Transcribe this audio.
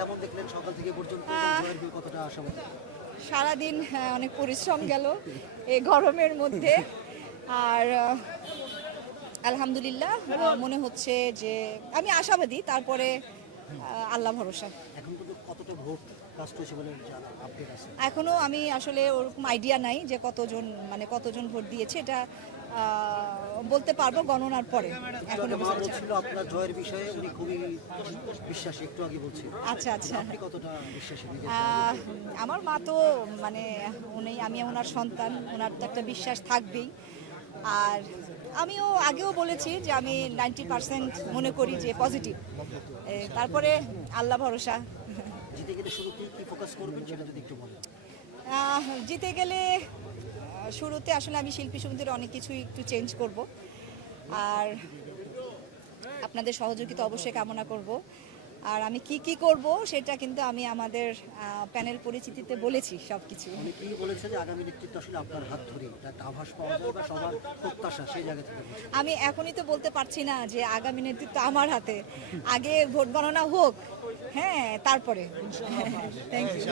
কেমন দেখলেন সকাল থেকে পর্যন্ত জয়ের কতটা আশাবাদী? সারাদিন অনেক পরিশ্রম গেল এই গরমের মধ্যে। আর আলহামদুলিল্লাহ মনে হচ্ছে যে আমি আশাবাদী, তারপরে আল্লাহ ভরসা। এখন পর্যন্ত কতটা ভোট কাস্ট হয়েছে বলে আপডেট আছে? এখনো আমি আসলে ওরকম আইডিয়া নাই যে কতজন ভোট দিয়েছে, এটা বলতে পারবো গণনার পরে। এখনো মা বলছিল আপনার জয়ের বিষয়ে উনি খুবই বিশ্বাসী, একটু আগে বলছিল। আচ্ছা আচ্ছা। আপনি কতটা বিশ্বাসী? আমার মা তো আমি ওনার সন্তান, ওনার তো একটা বিশ্বাস থাকবেই। আর আমিও আগেও বলেছি যে আমি 90% মনে করি যে পজিটিভ। তারপরে আল্লাহ ভরসা। জিতে গেলে শুরুতে কি ফোকাস করবেন সেটা যদি একটু বলেন। জিতে গেলে শুরুতে আসলে আমি শিল্পী সমিতির অনেক কিছুই একটু চেঞ্জ করব, আর আপনাদের সহযোগিতা অবশ্যই কামনা করব। আর আমি কি করব সেটা কিন্তু আমি আমাদের প্যানেল পরিচিতিতে বলেছি সব কিছু। অনেকেই বলেছে যে আগামী নেতৃত্ব আসলে আপনার হাত ধরে, একটা আভাস পাওয়া যায় বা সবার প্রত্যাশা সেই জায়গা থেকে। আমি এখনই তো বলতে পারছি না যে আগামী নেতৃত্ব আমার হাতে, আগে ভোট গণনা হোক, হ্যাঁ তারপরে। Thank you.